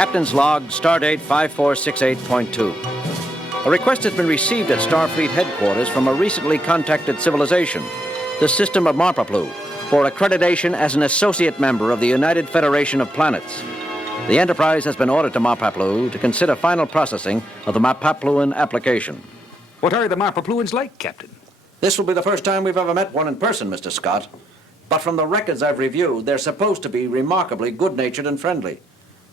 Captain's log, stardate 5468.2. A request has been received at Starfleet headquarters from a recently contacted civilization, the system of Marpaplu, for accreditation as an associate member of the United Federation of Planets. The Enterprise has been ordered to Marpaplu to consider final processing of the Marpapluan application. What are the Marpapluans like, Captain? This will be the first time we've ever met one in person, Mr. Scott. But from the records I've reviewed, they're supposed to be remarkably good-natured and friendly.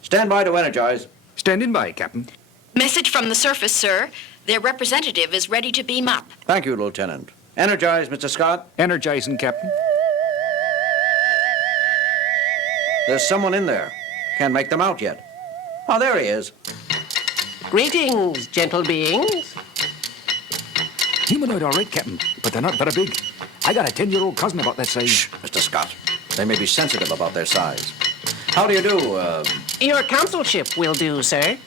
Stand by to energize. Standing by, Captain. Message from the surface, sir. Their representative is ready to beam up. Thank you, Lieutenant. Energize, Mr. Scott. Energizing, Captain. There's someone in there. Can't make them out yet. Oh, there he is. Greetings, gentle beings. Humanoid, all right, Captain, but they're not very big. I got a 10-year-old cousin about that size. Shh, Mr. Scott. They may be sensitive about their size. How do you do, Your consulship will do, sir.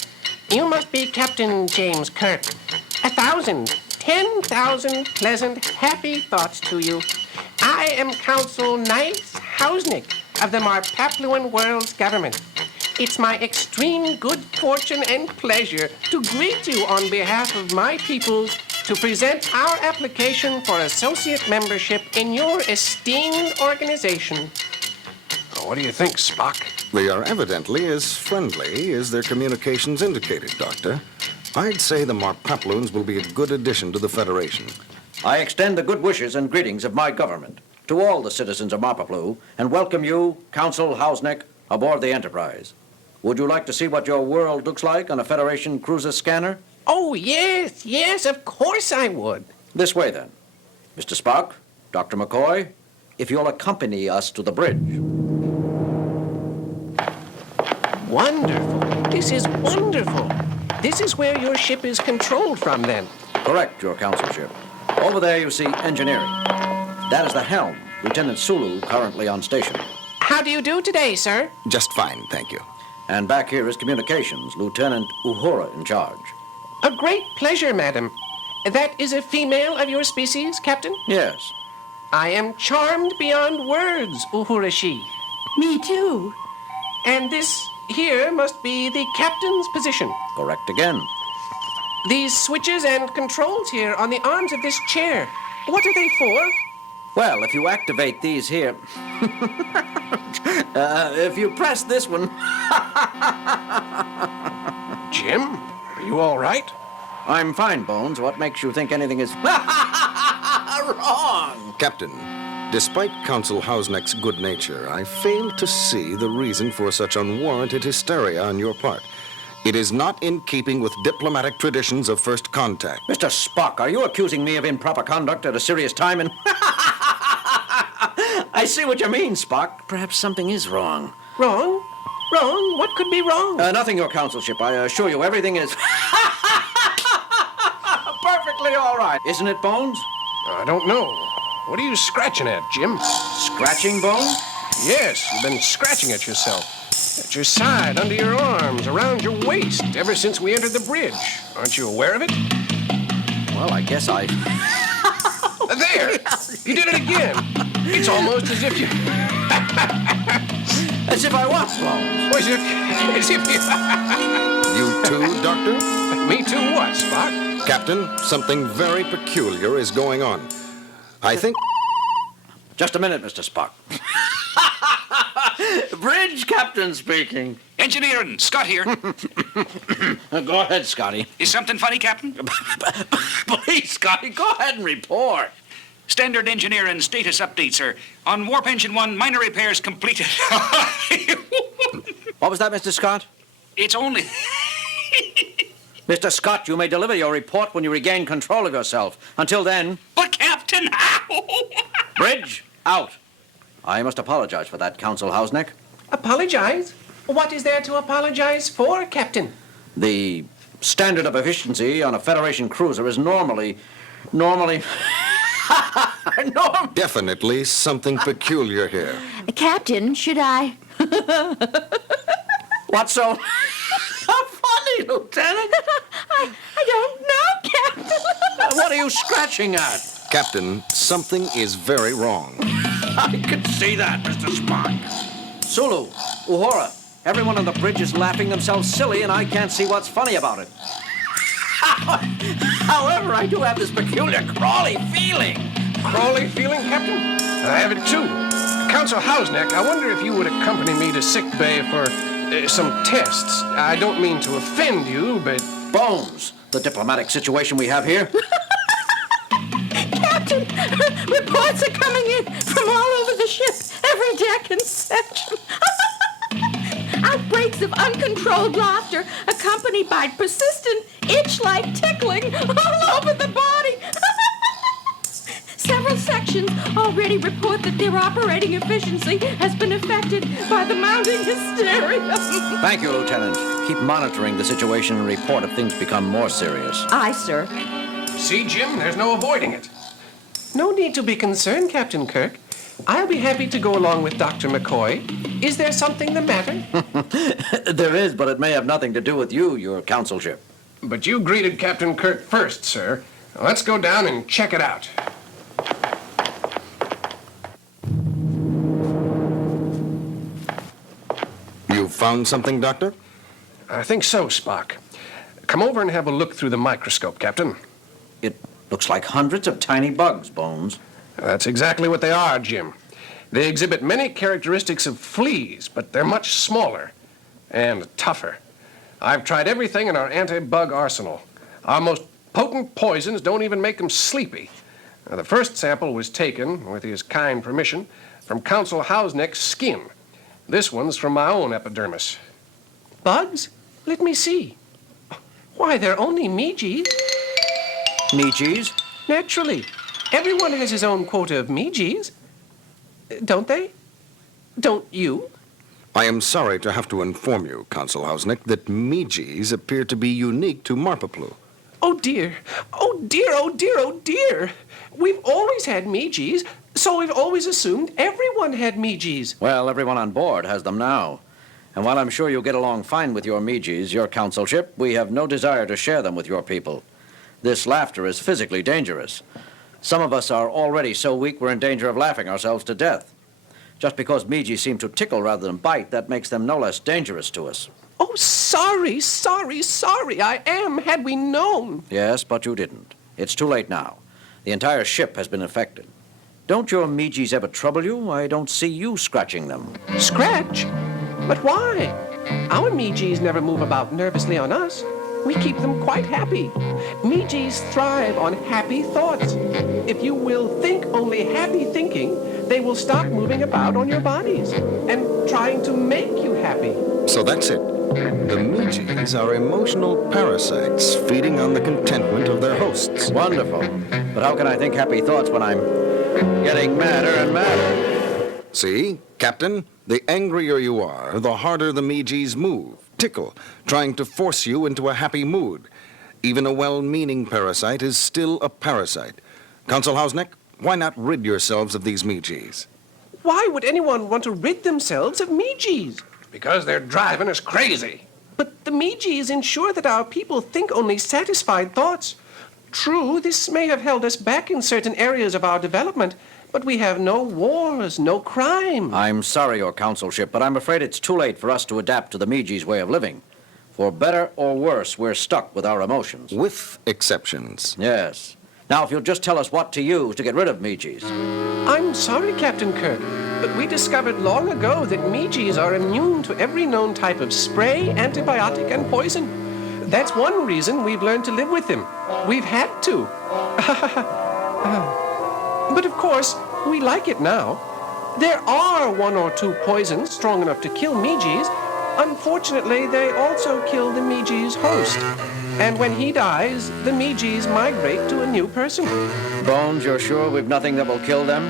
You must be Captain James Kirk. 1,000, 10,000 pleasant, happy thoughts to you. I am Consul Nice Hausnick of the Marpapluan World's government. It's my extreme good fortune and pleasure to greet you on behalf of my peoples to present our application for associate membership in your esteemed organization. What do you think, Spock? They are evidently as friendly as their communications indicated, Doctor. I'd say the Marpapluans will be a good addition to the Federation. I extend the good wishes and greetings of my government to all the citizens of Marpaplu and welcome you, Consul Hausnick, aboard the Enterprise. Would you like to see what your world looks like on a Federation cruiser scanner? Oh, yes, of course I would. This way, then. Mr. Spock, Dr. McCoy, if you'll accompany us to the bridge. Wonderful. This is wonderful. This is where your ship is controlled from, then. Correct, your consulship. Over there you see engineering. That is the helm, Lieutenant Sulu, currently on station. How do you do today, sir? Just fine, thank you. And back here is communications, Lieutenant Uhura in charge. A great pleasure, madam. That is a female of your species, Captain? Yes. I am charmed beyond words, Uhurashi. Me too. And this here must be the captain's position. Correct again. These switches and controls here on the arms of this chair, what are they for? Well, if you activate these here... if you press this one... Jim, are you all right? I'm fine, Bones. What makes you think anything is... wrong? Captain, despite Consul Hausnick's good nature, I fail to see the reason for such unwarranted hysteria on your part. It is not in keeping with diplomatic traditions of first contact. Mr. Spock, are you accusing me of improper conduct at a serious time? And I see what you mean, Spock. Perhaps something is wrong. Wrong? Wrong? What could be wrong? Nothing, your consulship. I assure you, everything is perfectly all right. Isn't it, Bones? I don't know. What are you scratching at, Jim? Scratching, Bones? Yes, you've been scratching at yourself. At your side, under your arms, around your waist, ever since we entered the bridge. Aren't you aware of it? Well, I guess I... There! You did it again. It's almost as if you... As if I was, Bones. As if you... You too, Doctor? Me too what, Spock? Captain, something very peculiar is going on. I think... Just a minute, Mr. Spock. Bridge captain speaking. Engineering, Scott here. Go ahead, Scotty. Is something funny, Captain? Please, Scotty, go ahead and report. Standard engineering status update, sir. On Warp Engine 1, minor repairs completed. What was that, Mr. Scott? It's only... Mr. Scott, you may deliver your report when you regain control of yourself. Until then... But, Captain... Bridge, out. I must apologize for that, Consul Hausnick. Apologize? What is there to apologize for, Captain? The standard of efficiency on a Federation cruiser is normally... Definitely something peculiar here. Captain, should I? What's so funny, Lieutenant? I don't know, Captain. What are you scratching at? Captain, something is very wrong. I can see that, Mr. Spock. Sulu, Uhura, Everyone on the bridge is laughing themselves silly, and I can't see what's funny about it. However, I do have this peculiar crawly feeling. Crawly feeling, Captain? I have it too. Counsel Hausneck, I wonder if you would accompany me to sick bay for some tests. I don't mean to offend you, but... Bones, the diplomatic situation we have here. Captain, reports are coming in from all over the ship, every deck and section. Outbreaks of uncontrolled laughter accompanied by persistent itch-like tickling all over the body. Several sections already report that their operating efficiency has been affected by the mounting hysteria. Thank you, Lieutenant. Keep monitoring the situation and report if things become more serious. Aye, sir. See, Jim, there's no avoiding it. No need to be concerned, Captain Kirk. I'll be happy to go along with Dr. McCoy. Is there something the matter? There is, but it may have nothing to do with you, your consulship. But you greeted Captain Kirk first, sir. Let's go down and check it out. You found something, Doctor? I think so, Spock. Come over and have a look through the microscope, Captain. It looks like hundreds of tiny bugs, Bones. That's exactly what they are, Jim. They exhibit many characteristics of fleas, but they're much smaller and tougher. I've tried everything in our anti-bug arsenal. Our most potent poisons don't even make them sleepy. Now, the first sample was taken, with his kind permission, from Counsel Hausneck's skin. This one's from my own epidermis. Bugs? Let me see. Why, they're only meeges. Meeges? Naturally. Everyone has his own quota of meeges. Don't they? Don't you? I am sorry to have to inform you, Consul Hausneck, that meeges appear to be unique to Marpaplu. Oh, dear. Oh, dear, oh, dear, oh, dear. We've always had meeges, so we've always assumed everyone had meeges. Well, everyone on board has them now. And while I'm sure you'll get along fine with your meeges, your consulship, we have no desire to share them with your people. This laughter is physically dangerous. Some of us are already so weak we're in danger of laughing ourselves to death. Just because meeges seem to tickle rather than bite, that makes them no less dangerous to us. Oh, sorry, sorry, sorry. I am, had we known. Yes, but you didn't. It's too late now. The entire ship has been affected. Don't your meeges ever trouble you? I don't see you scratching them. Scratch? But why? Our meeges never move about nervously on us. We keep them quite happy. Meeges thrive on happy thoughts. If you will think only happy thinking, they will stop moving about on your bodies and trying to make you happy. So that's it. The meeges are emotional parasites feeding on the contentment of their hosts. Wonderful. But how can I think happy thoughts when I'm getting madder and madder? See, Captain, the angrier you are, the harder the meeges move, tickle, trying to force you into a happy mood. Even a well-meaning parasite is still a parasite. Consul Hausneck, why not rid yourselves of these meeges? Why would anyone want to rid themselves of meeges? Because they're driving us crazy. But the meeges ensure that our people think only satisfied thoughts. True, this may have held us back in certain areas of our development, but we have no wars, no crime. I'm sorry, your consulship, but I'm afraid it's too late for us to adapt to the meeges' way of living. For better or worse, we're stuck with our emotions. With exceptions. Yes. Now, if you'll just tell us what to use to get rid of meeges. I'm sorry, Captain Kirk, but we discovered long ago that meeges are immune to every known type of spray, antibiotic, and poison. That's one reason we've learned to live with them. We've had to. But of course, we like it now. There are one or two poisons strong enough to kill meeges. Unfortunately, they also kill the meeges' host. And when he dies, the meeges migrate to a new person. Bones, you're sure we've nothing that will kill them?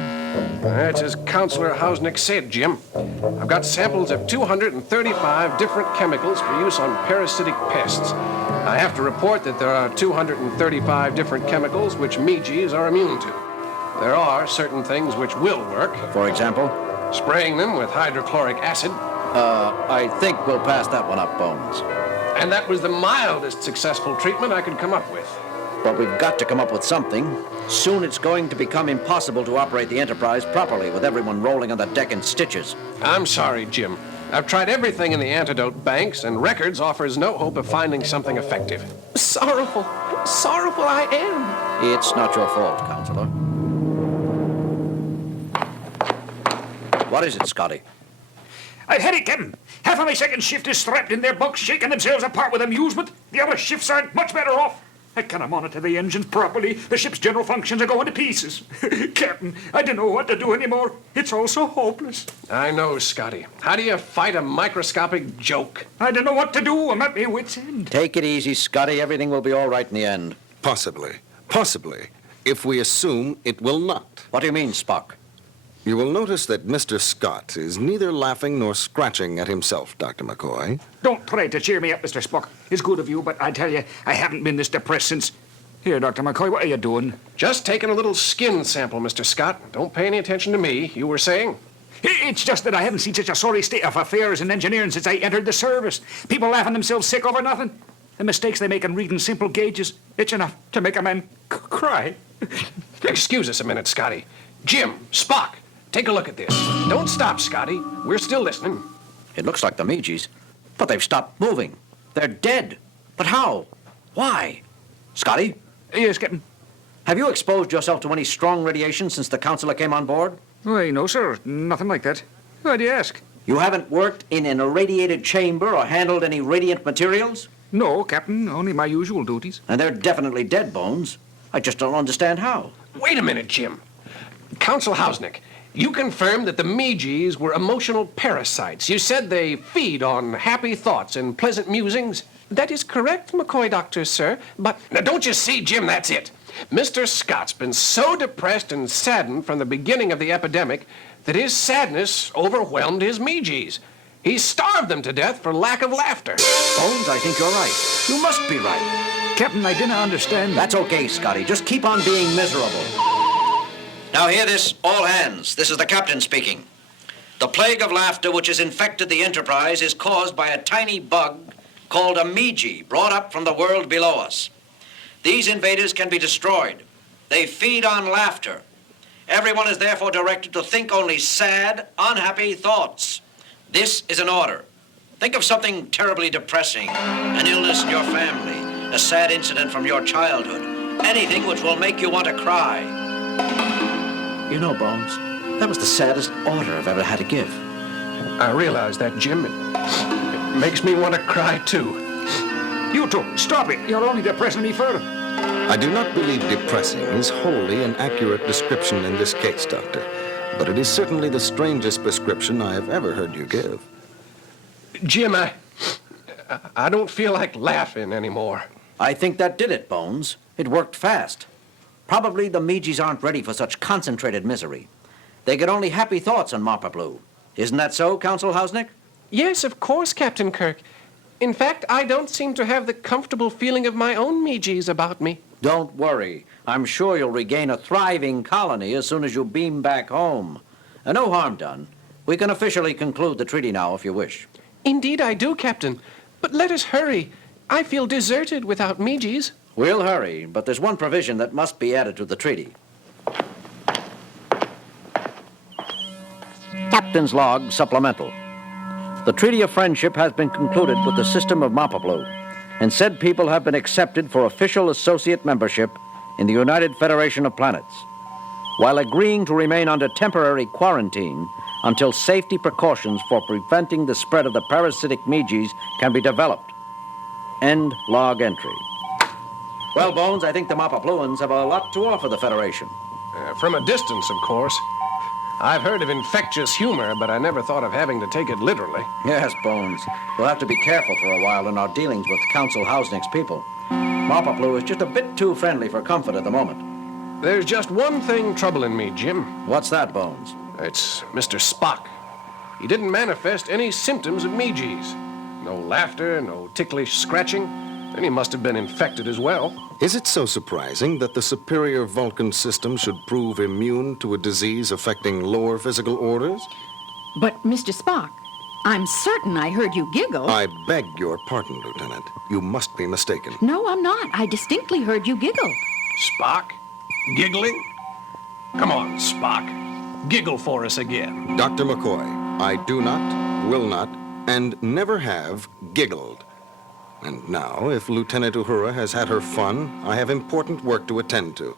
That's as Counselor Hausneck said, Jim. I've got samples of 235 different chemicals for use on parasitic pests. I have to report that there are 235 different chemicals which meeges are immune to. There are certain things which will work. For example? Spraying them with hydrochloric acid. I think we'll pass that one up, Bones. And that was the mildest successful treatment I could come up with. But we've got to come up with something. Soon it's going to become impossible to operate the Enterprise properly with everyone rolling on the deck in stitches. I'm sorry, Jim. I've tried everything in the antidote banks, and records offers no hope of finding something effective. Sorrowful I am. It's not your fault, Counselor. What is it, Scotty? I've had it, Captain. Half of my second shift is strapped in their bunks, shaking themselves apart with amusement. The other shifts aren't much better off. I cannot monitor the engines properly. The ship's general functions are going to pieces. Captain, I don't know what to do anymore. It's all so hopeless. I know, Scotty. How do you fight a microscopic joke? I don't know what to do. I'm at my wit's end. Take it easy, Scotty. Everything will be all right in the end. Possibly. If we assume it will not. What do you mean, Spock? You will notice that Mr. Scott is neither laughing nor scratching at himself, Dr. McCoy. Don't try to cheer me up, Mr. Spock. It's good of you, but I tell you, I haven't been this depressed since... Here, Dr. McCoy, what are you doing? Just taking a little skin sample, Mr. Scott. Don't pay any attention to me. You were saying? It's just that I haven't seen such a sorry state of affairs in engineering since I entered the service. People laughing themselves sick over nothing. The mistakes they make in reading simple gauges, it's enough to make a man cry. Excuse us a minute, Scotty. Jim, Spock, take a look at this. Don't stop, Scotty. We're still listening. It looks like the Meeges, but they've stopped moving. They're dead. But how? Why? Scotty, Yes, Captain. have you exposed yourself to any strong radiation since the counselor came on board? Why, no, sir. Nothing like that. Why do you ask? You haven't worked in an irradiated chamber or handled any radiant materials? No, Captain. Only my usual duties. And they're definitely dead, Bones. I just don't understand how. Wait a minute, Jim. Counsel Hausnick, you confirmed that the Meeges were emotional parasites. You said they feed on happy thoughts and pleasant musings. That is correct, McCoy Doctor, sir, but... Now, don't you see, Jim, that's it. Mr. Scott's been so depressed and saddened from the beginning of the epidemic that his sadness overwhelmed his Meeges. He starved them to death for lack of laughter. Bones, I think you're right. You must be right. Captain, I didn't understand. That's okay, Scotty. Just keep on being miserable. Now hear this, all hands. This is the captain speaking. The plague of laughter which has infected the Enterprise is caused by a tiny bug called a Meege, brought up from the world below us. These invaders can be destroyed. They feed on laughter. Everyone is therefore directed to think only sad, unhappy thoughts. This is an order. Think of something terribly depressing, an illness in your family, a sad incident from your childhood, anything which will make you want to cry. You know, Bones, that was the saddest order I've ever had to give. I realize that, Jim. It makes me want to cry, too. You two, stop it. You're only depressing me further. I do not believe depressing is wholly an accurate description in this case, Doctor. But it is certainly the strangest prescription I have ever heard you give. Jim, I don't feel like laughing anymore. I think that did it, Bones. It worked fast. Probably the Meeges aren't ready for such concentrated misery. They get only happy thoughts on Marpa Blue. Isn't that so, Counsel Hausnick? Yes, of course, Captain Kirk. In fact, I don't seem to have the comfortable feeling of my own Meeges about me. Don't worry. I'm sure you'll regain a thriving colony as soon as you beam back home. No harm done. We can officially conclude the treaty now, if you wish. Indeed I do, Captain. But let us hurry. I feel deserted without Meeges. We'll hurry, but there's one provision that must be added to the treaty. Captain's Log Supplemental. The Treaty of Friendship has been concluded with the system of Mapaplu, and said people have been accepted for official associate membership in the United Federation of Planets, while agreeing to remain under temporary quarantine until safety precautions for preventing the spread of the parasitic Meeges can be developed. End log entry. Well, Bones, I think the Mapapluans have a lot to offer the Federation. From a distance, of course. I've heard of infectious humor, but I never thought of having to take it literally. Yes, Bones. We'll have to be careful for a while in our dealings with Counsel Hausnick's people. Mapaplu is just a bit too friendly for comfort at the moment. There's just one thing troubling me, Jim. What's that, Bones? It's Mr. Spock. He didn't manifest any symptoms of Meeges. No laughter, no ticklish scratching. Then he must have been infected as well. Is it so surprising that the superior Vulcan system should prove immune to a disease affecting lower physical orders? But, Mr. Spock, I'm certain I heard you giggle. I beg your pardon, Lieutenant. You must be mistaken. No, I'm not. I distinctly heard you giggle. Spock? Giggling? Come on, Spock. Giggle for us again. Dr. McCoy, I do not, will not, and never have giggled. And now, if Lieutenant Uhura has had her fun, I have important work to attend to.